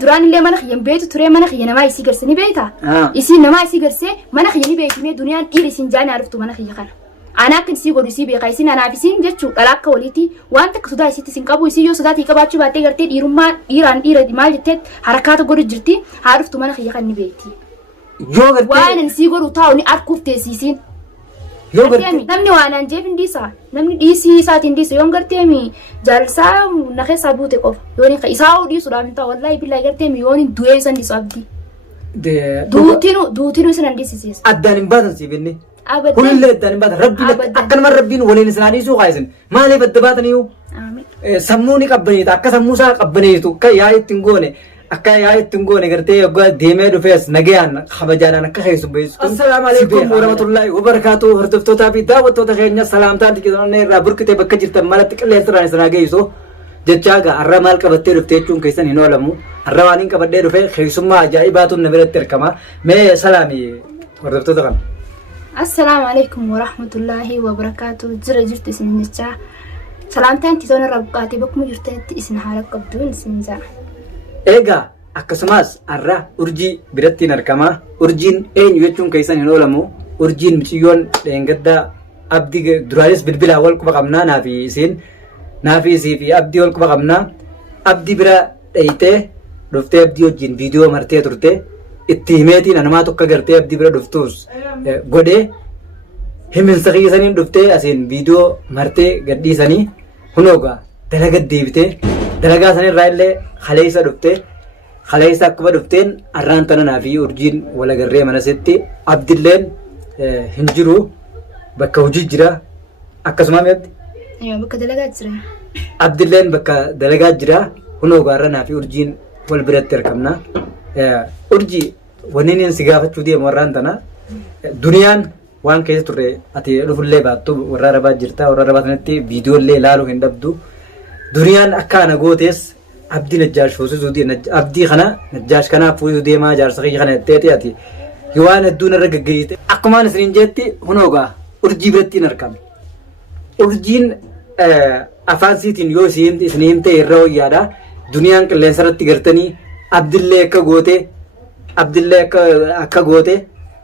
duraan illee mana khiyyan beetu ture mana khiyya namaa isii garsanii beeta isii namaa isii garsee mana khiyya ni beekimee duniyaan dhiira isiin jaanii arftu mana khiyya kana ana akka isii godhu isii beekaa isiin anaaf isiin jechuu dhala akka waliiti wanta akka sodaa isiitti isin qabu isii yoo sodaatii qabaachuu baattee gartee dhiirummaa dhiiraan dhiira maal jettee harakaata godhu jirti haaruftu mana khiyya kan ni beekti yoo gartee waan isii godhu taa'u ni arkuuf teessisiin yoo gartee namni waan anjeef hindiisa namni dhiisii isaatiin dhiisa yoo gartee jaalsaa na keessaa buute qofa yoo ni isaa dhiisuudhaaf hin ta'u wallaahi billaahi gartee yoo ni du'ee isan dhiisu abdii duutinu isan dhiisisiisa addaan hin baatan siif inni kullee addaan hin baatan rabbiin akkanuma rabbiin waliin isin dhiisuu kaa'isin maaliif adda baataniyyuu sammuu ni qabbaneetu akka sammuu isaa qabbaneetu akka yaa ittiin goone akka yaa ittiin goone gartee yoggaa deemee dhufees nagayaan kabajaadhaan akka keessu beesu. Assalaamu alaikum warahmatullaahi wabarakaatuh hordoftootaa fi daawwattoota keenya salaamtaan xiqqeessannee irraa burqitee bakka jirtan malatti qilleensarraan isin geessu jechaa gaa har'a maal qabattee dhuftee jechuun keessan hin oolamu har'a waan hin qabadhee dhufe keessummaa ajaa'ibaatuun na biratti argama mee salaami hordoftoota kana. Assalaamu alaikum warahmatullaahi wabarakaatuh jira jirtu isin jechaa salaamtaan titoon irraa buqqaatee bakkuma jirtanitti isin haala qabduun isin jaa. Egaa akkasumas har'a urjii birattiin argama urjiin eenyu jechuun keessan hin oolamu urjiin miciyyoon dheengaddaa abdii duraanis bilbilaa wal quba qabnaa naafi isii fi abdii wal quba qabnaa abdii bira dheeyitee dhuftee abdii wajjin viidiyoo martee turte itti himeetiin anumaa tokko gartee abdii bira dhuftuus godhee himinsa kiisaniin dhuftee asiin viidiyoo martee gadhiisanii hunoogaa dalaga deebitee dalagaa sanirraa illee kaleessa dhuftee kaleessa akkuma dhufteen har'aan tananaa fi urjiin walagarree manasitti abdilleen hin jiru bakka hojii jira akkasuma meetti bakka dalagaa jira abdilleen bakka dalagaa jira hunoo gaarranaa fi urjiin wal biratti argamna urjii wanniin si gaafachuu deemu warraan tana duniyaan waan keessa turre ati dhufullee baattu warra arabaa jirta warra arabaa sanatti viidiyoolee ilaaluu hin dhabdu duniyaan akka ana gootees abdii najjaash fuusisuu abdii kana najjaash kanaaf fuusisuu deemaa jaarsa kiyya kana jetteeti ati waan hedduun irra gaggeessite akkumaan isiniin jetti hunoogaa urjii birattiin argame urjiin afaan siitiin yoo isiniin ta'e irra wayyaadha duniyaan qilleensa irratti gartanii abdillee akka goote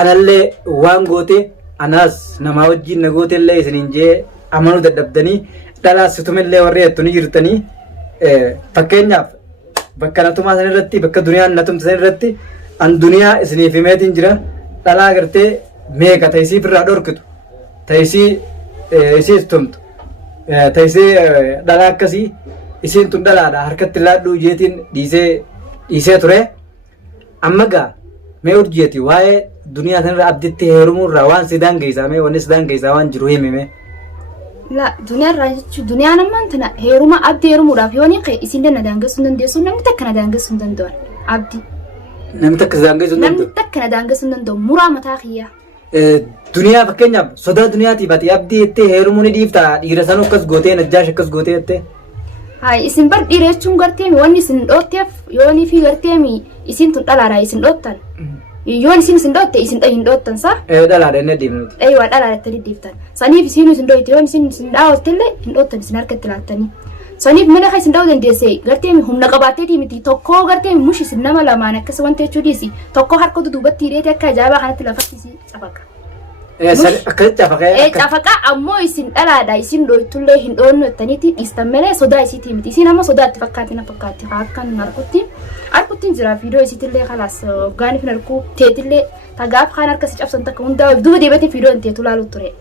anallee waan goote anaas namaa wajjiin na gootellee isiniin jee amanuu dadhabdanii dhalaa situmillee warri hedduu jirtanii fakkeenyaaf bakka natumaa san irratti bakka duniyaan natumta san irratti an duniyaa isiniif himeetiin jira dhalaa gartee meeqa ta'isii birraa dhorkitu ta'isii isii tumtu ta'isii dhalaa akkasii isiin tun dhalaadha harkatti laadhuu jeetiin dhiisee ture amma gaa mee urjeeti waa'ee duniyaa san irra abditti heerumuurraa waan sidaan geessaa mee wanni sidaan geessaa waan jiru himime. La duniyaan raajachuu duniyaan ammaan tana heeruma abdii heerumuudhaaf yoo ni qe'e isin na daangessu hin dandeessu namni takka na daangessu hin danda'an abdii. Namni takka daangessu hin danda'u. Namni takka na daangessu hin danda'u muraa mataa kiyyaa. Duniyaa fakkeenyaaf sodaa duniyaatiif ati abdii jettee heerumuu ni dhiiftaa dhiira sanuu akkas gootee najjaash akkas gootee jettee. Haa isin bar dhiira jechuun garteemi wanni isin dhootteef yoonii fi garteemi isin tun dhalaadhaa isin dhoottan. Yoon isin dhotte isin hin dhoottan saa. Dhalaadha inni deemnuti. Waa dhalaadha itti deebiftan. Saniif isin dhoyte yoon isin dhaawattillee hin dhoottan isin harkatti laattanii. Saniif mana kan isin dhawu dandeessee garteemi humna qabaatteetii miti tokkoo garteemi mushi isin nama lamaan akkas wanta jechuu dhiisi tokkoo harkatu duubatti hidheeti akka ajaa'ibaa kanatti lafatti isin cafaqa. Akkasitti cafaqee. Cafaqa ammoo isin dhalaadha isin dhoytullee hin dhoonnu jettaniiti dhiistan malee sodaa isiitii miti isin amma sodaa itti fakkaatti akkan harkuttiin jira viidiyoo isiitillee kalaas gaaniif narkuu teetillee tagaaf kaan harkasi cabsan takka hundaa duuba deebatee viidiyoo hin teetu laalu ture.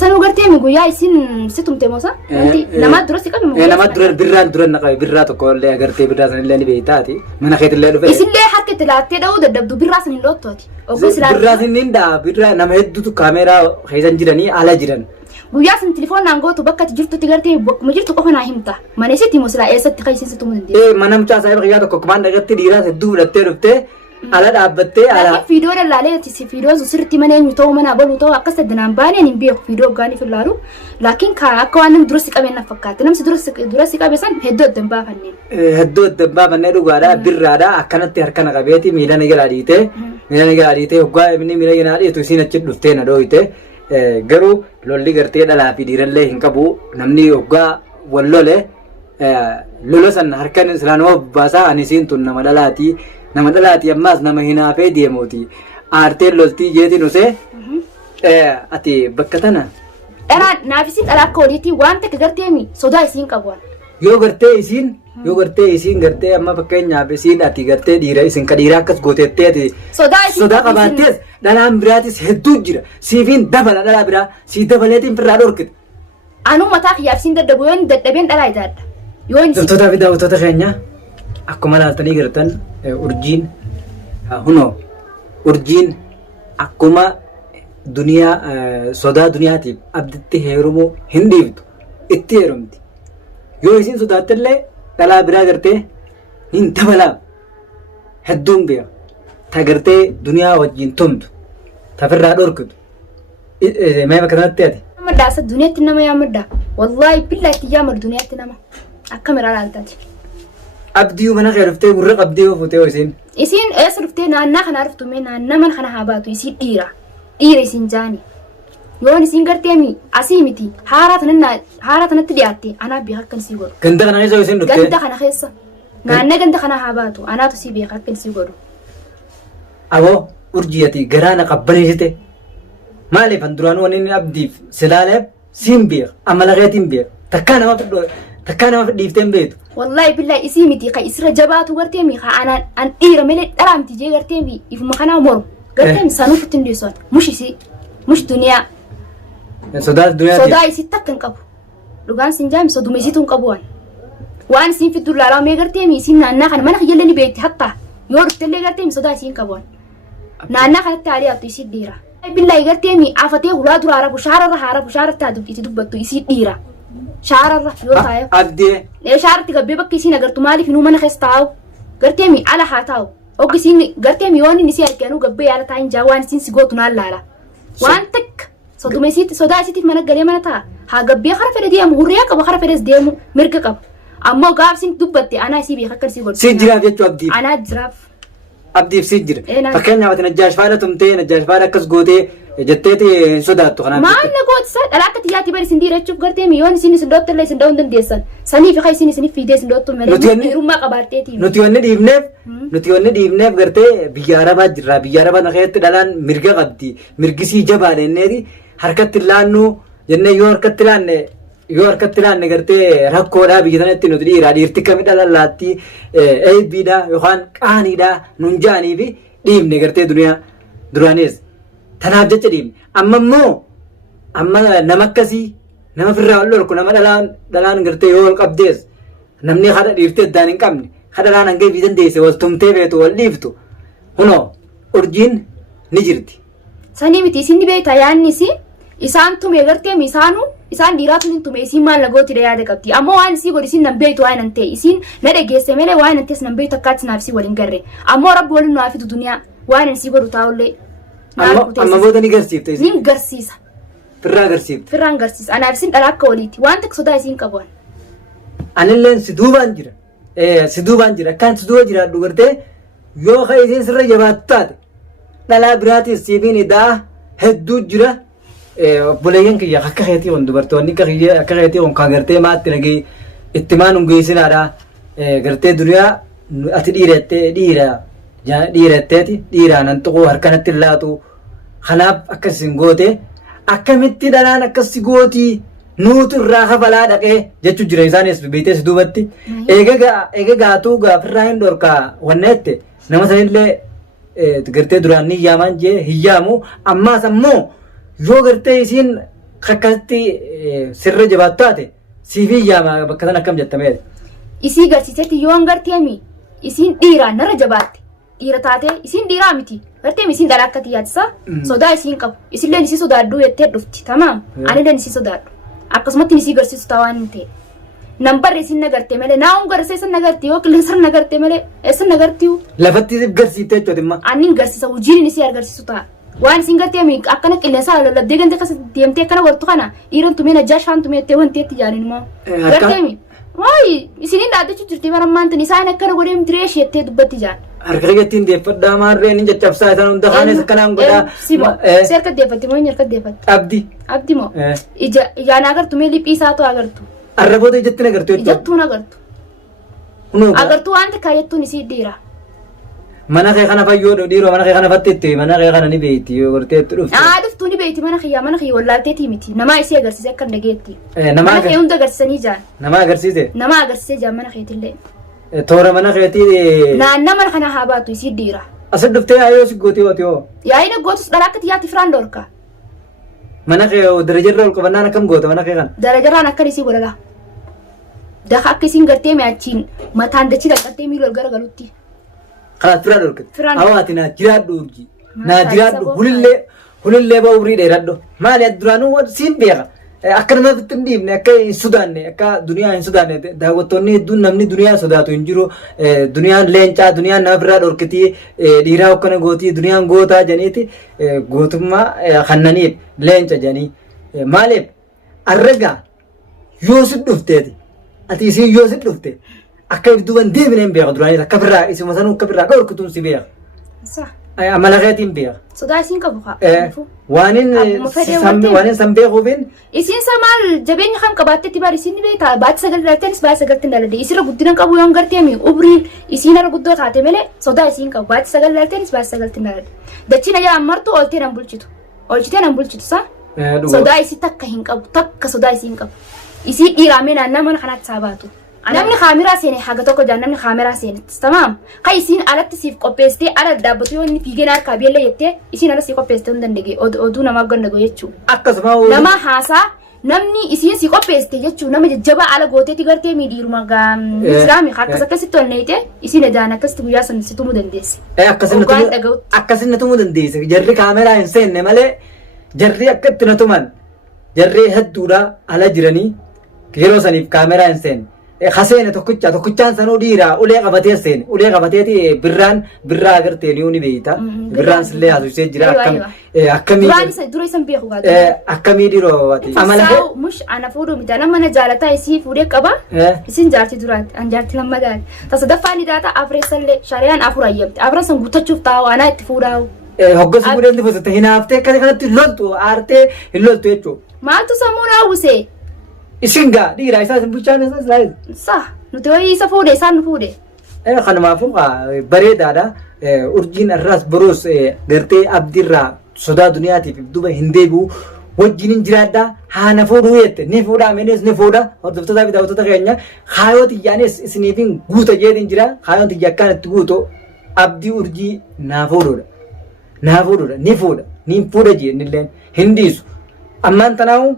Sanuu gartee guyyaa isin situmte moosa namaa dura si qabe moo namaa dura birraan dura na qabe birraa tokko illee agartee birraa sanillee ni beektaati mana keetillee dhufe isillee harkatti laattee dha'uu dadhabdu birraa san hin dhoottooti birraa sin hin dhaa birraa nama hedduutu kaameeraa keessan jiranii ala jiran guyyaa san telefoonaan gootu bakka ati jirtutti gartee bakkuma jirtu qofa naa himta mana isitti mosilaa eessatti qayyisin situmuu dandeessu mana mucaa saayiba qiyyaa tokko kumaan dhaqatti dhiiraas hedduu fudhattee dhuftee ala dhaabbattee ala viidiyoo dallaalee ati viidiyoo sirriitti mana eenyu ta'uu mana boluu ta'uu akkas addunaan baaneen hin beeku viidiyoo gaaniif ilaalu laakiin akka waan namni dura si qabeen na fakkaate namsi dura si qabe san hedduu addan baafanneen. Hedduu addan baafannee dhugaadhaa birraadhaa akkanatti harkana qabeeti miila ni galaa dhiitee hoggaa inni miila galaa dhiitu isiin achi dhuftee na dhooyite garuu lolli gartee dhalaa fi dhiirallee hin qabu namni hoggaa wal lole lola san harkan islaanuma baasaa ani siin tun nama dhalaati ammaas nama hinaafee deemuuti aarteen loltii jeetiin usee ati bakka tana dhalaa naafisiin dhalaa akka waliitii waan takka garteemi sodaa isiin qabuun yoo gartee isiin gartee amma fakkeenyaaf isiin ati gartee dhiira isin ka dhiiraa akkas gootettee ati sodaa qabaattees dhalaan biraatis hedduu jira siifiin dabala dhalaa biraa sii dabaleetiin firraa dhorkite anuu mataa kiyyaaf siin dadhabu yoon dadhabeen dhalaa ijaadha yoon Doftoota fi daawwattoota keenya akkuma laaltanii gartan urjiin urjiin akkuma duniyaa sodaa duniyaatiif abditti heerumuu hin dhiiftu itti heerumti yoo isiin sodaattillee dhalaa biraa gartee hin dabalaam hedduun beeka ta gartee duniyaa wajjin tumtu tafirraa dhorkitu mee bakka sanatti ati madda asa duniyaatti nama yaamadda wallaahi billaatti yaamadu duniyaatti nama akka miraa laaltaati abdii mana kee dhuftee gurra qabdee yoo fuutee isiin eessa dhuftee naannaa kanaa dhuftume naannaa mana kana haa baatu isiin dhiira isiin jaani yoon isiin garteemi asii miti haaraa tanatti dhiyaatte anaa beeka akkan sii godhu ganda kana keessa isiin dhuftee ganda kana keessa naannaa ganda kana haa baatu anaatu sii beeka akkan sii godhu aboo urjiyati garaana qabbaneessite maaliif an duraan waniin abdiif silaaleef siin beeka amala keetiin beeka takkaa nama fidhiifteen beektu wallahi billahi isii miti ka isra jabaatu garteemi ka an dhiira malee dhalaa miti jee garteemi ifuma kanaa moru garteemi sanuu fittin dhiisoon mush duniyaa sodaa isii takka hin qabu dhugaan sin jaami soduma isiitu hin qabu waan isiin fiddu laalaa mee garteemi isiin naannaa kana mana kiyyallee ni beekti hatta yoo dhuftellee garteemi sodaa isiin qabu naannaa kanatti haalii hattu isii dhiira billahi garteemi afatee hulaa duraa rabu shaararra haa rabu shaaratti haa itti dubbattu isii dhiira shaararra yoo taa'e abdee shaaratti gabbee bakka isiin agartu maaliif inuu mana keessa taa'u garteemi ala haa taa'u oggi isiin garteemi yoon inni isii arginu gabbee ala taa'in jaa waan isiin si gootu naan laala waan takka soduma isiitti sodaa isiitiif mana galee mana taa'a haa gabbee kara fedhe deemu hurriyaa qaba kara fedhes deemu mirga qaba ammoo gaafsiin dubbatte anaa isii beeka akka isii godhu si jiraaf jechuu abdiif anaa jiraaf abdiif si jira fakkeenyaaf ati najjaash faadha tumtee najjaash faadha akkas gootee jetteeti hin sodaattu kanaaf maal na gootisa dhalaa akka xiyyaatti bari isin dhiirachuuf gartee miyoon isin isin dhoottu illee isin dha'uu hin dandeessan saniif akka isin isiniif fiidee isin dhoottu malee dhiirummaa qabaatteetii nuti wanni dhiibneef gartee biyya arabaa jirra biyya arabaa keessatti dhalaan mirga qabdi mirgisii jabaadha inneeti harkatti laannu jennee yoo harkatti laanne gartee rakkoodhaa biyya sanatti nuti dhiirti kamidha lallaatti eebbiidha yookaan qaaniidha nun jaanii fi dhiibne gartee duniyaa duraanis tanaaf jecha dhiibne amma nama akkasii nama firraa wal lolku nama dhalaan gartee yoo wal qabdees namni haadha dhiiftee addaan hin qabne haadha dhalaan hangee fi dandeesse wal tumtee beetu wal dhiiftu hunoo urjiin ni jirti. Sanii miti isin beektaa yaannisi isaan tume gartee isaan dhiiraatu hin tume isiin maal nagooti yaada qabdi ammoo waan isii godhi isin nan beektu waan nan ta'e isiin na dhageesse malee waan nan ta'es nan beektu akkaatti naaf isii waliin garre ammoo rabbi waliin nuuf fidu duniyaa waan isii godhu taa'ullee. Amma booda ni garsiifte isiin. Ni garsiisa. Firraa garsiifte. Firraan garsiisa anaaf isin dhalaa akka waliiti waan takka sodaa isiin qabuun. Anilleen si duubaan jira akkaan si duuba jiraadhu gartee yoo ka isiin sirra jabaattu taate dhalaa biraatis siifiin idaa hedduu jira. Obboleeyyan kiyya akka keetii kun dubartoonni akka keetii kun kan gartee maatti nagee itti maan hungeessinaadha gartee duniyaa ati dhiiratteeti dhiiraanan tuquu harkanatti laatu kanaaf akkas hin goote akkamitti dhalaan akkasi gootii nuutu irraa hafalaa dhaqee jechuu jira isaanis beektees duubatti eega gaatuu gaafirraa hin dhorkaa wanneette nama sanillee gartee duraan ni yaaman jee hin yaamu ammaas ammoo yoo gartee isiin akkasitti sirra jabaattu taate siifii yaama bakka sana akkam jettameedha. Isii garsiisetti yoon garteemi isiin dhiiraan narra jabaatte dhiira taate isiin dhiiraa miti garteemi isiin dhalaa akka xiyyaatisa sodaa isiin qabu isilleen isii sodaaddu jettee dhufti tamaam anilleen isii sodaadhu akkasumatti isii garsiisu ta'a waan hin ta'e nambarri isiin nagarte malee naa'uun garsiisa isin nagarte yoo qilleensa nagarte malee isin nagartiu lafatti garsiifte jechuudha imma annin garsiisa hojiin isii agarsiisu ta'a. Waan isin gartee akkana qilleensa lolladee gante akkas deemtee akkana gortu kana dhiiran tumee najjaash faan tumeettee wanti itti jaanin immoo garteemi waayi isiniin dhaaddachuu jirti barammaantin isaan akkana godhee mitiree isheettee dubbatti jaan. Harka keetiin deeffadhaa maarreen hin caccabsaa isaan hunda kaanes akkanaan godhaa. Si harka deeffatti moo hin harka deeffatti? Abdi moo ijaan agartu mee liphii isaatu agartu arraboota ijatti agartu ijattuun agartu. Agartuu waan takkaa jettuun isii dhiira. Mana kee kana fayyoo dhiiroo mana kee kana fatteetti mana kee kana ni beeyti yoo gortee itti dhufte. Dhuftuu ni beeyti mana kiyya wallaalteetii miti namaa isii agarsiise akka hin dhageetti. Mana kee hunda agarsiisanii jaan. Nama agarsiise. Nama agarsiisee jaan mana keetillee. Toora mana keetii. Naannoo mana kana haa baatu isii dhiira. Asii dhuftee yaayoo si gootee waati hoo. Yaayina gootus dhalaa akka xiyyaatti firaan dhoorka. Mana kee darajarra ol qabannaan akkam goota mana kee kana. Darajarraan akkan isii godhadha. Daka akka isiin gartee mi'aachiin mataan dachii dhaqattee miila ol garagalutti. Karaa firaan dhorkate. Hawaati naa jiraadhu urjii. Naa jiraadhu hulillee ba'u urii dheeradhu. Maali duraanuu siin beeka. Akka nama itti hin dhiibne akka hin sodaanne akka duniyaa hin sodaanne daawwattoonni hedduun namni duniyaa sodaatu hin jiru. Duniyaan leencaa duniyaan nama biraa dhorkitii dhiiraa hokkana gootii duniyaan gootaa janiiti gootummaa kannaniif leenca janii. Maaliif arragaa yoo si dhufteeti. Ati isin yoo si dhufte akka ibduban deebine hin beeku duraanii akka birraa isuma sanuu akka birraa dhorkituun si beeka. Amala keetiin beeka. Sodaa isiin qabu haa. Waanin san beekuufin. Isiin isaa maal jabeenya kan qabaattetti baadhi isiin ni beektaa baatti sagal dhalateenis baatti sagaltiin dhaladde isirra guddina qabu yoo garteemi ubriin isiin irra guddoo taate malee sodaa isiin qabu baatti sagal dhalateenis baatti sagaltiin dhaladde. Dachiin ayyaa ammartuu ooltee nan bulchitu. Oolchitee nan bulchitu saa. Sodaa isii takka hin qabu takka sodaa isii hin qabu. Isii dhiiraamee naannaa mana kanaatti saabaatu. Namni kaameraa seene haga tokko jaan namni kaameraa seenettis tamaam. Kan isiin alatti siif qopheessitee ala dhaabbatu yoo inni fiigee harkaa beella jettee isiin ala siif qopheessitee hin dandeenye oduu namaaf gannagoo jechuudha. Akkasuma nama haasaa namni isiin si qopheessite jechuudha nama jajjabaa ala gooteetti gartee miidhiiruma islaami akkasitti onneete isiin edaan akkasitti guyyaa san si tumuu dandeesse. Akkasitti tumuu dandeesse jarri kaameraa hin seenne malee jarri akka itti na tuman jarri hedduudha ala jiranii yeroo saniif kaameraa hin seenne. Haseene tokkichaan sanuu dhiiraa ulee qabatee seene ulee qabateeti birraa agartee ni beeyta birraan sillee haasofsee jira akkamii dura isan beeku akkamii dhiiroo waati amala mush ana fuudhu miti ana mana jaalataa isii fuudhee qaba isin jaartii duraati an jaartii lammadaati tasadaffaan hidhaata afreessallee shariyaan afur ayyamte afran san guuttachuuf taa'u anaa itti fuudhaawu. Hoggas fuudhee itti fuudhate hinaaftee kanatti loltu aartee hin loltu jechuudha. Maaltu sammuu raawwisee? Isingaa dhiiraa isaa isin bulchaan isaa isaa nuti horii isa fuudhe isaan nu fuudhe. Kanumaafuu bareedaadha. Urjiin irraas boruus gartee abdiirraa sodaa duniyaatiif duuba hin deebi'u wajjin hin jiraadhaa haana fuudhuu jette ni fuudhaa menes ni fuudha hordoftootaa fi daawwattoota keenya kaayoo xiyyaanis isiniifin guuta jeetiin jira kaayoon xiyyaa akkaan itti guutu abdii urjii naa fuudhuudha ni fuudha jennilleen hin dhiisu ammaan tanaa'u.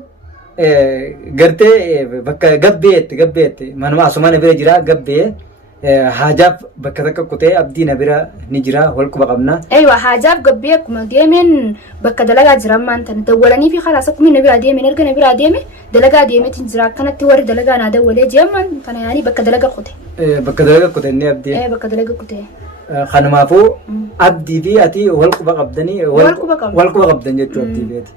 Gartee bakka gabbeetti manuma asuma na bira jira gabbee haajaaf bakka takka kutee abdii na bira ni jira wal quba qabna. Eeyyuu haajaaf gabbee akkuma deemeen bakka dalagaa jira ammaan tana dawwalanii fi halaas akkuma na bira deemeen erga na bira deeme dalagaa deemeetiin jira akkanatti warri dalagaa naa dawwalee jeeman kana yaanii bakka dalagaa kute. Bakka dalagaa kute inni abdii. Bakka dalagaa kute. Kanumaafuu abdii fi ati wal quba qabdanii wal quba qabdan jechuu abdii fi ati.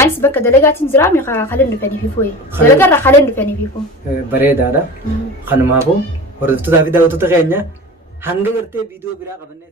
Anis bakka dalagaatiin jira meeqa haleen dhufanii fi fuuyi. Dalagarraa haleen dhufanii fi fuuyi. Bareedaadha. Kanumaafuu hordoftootaa fi daawwattoota keenya hanga gartee viidiyoo biraa qabannee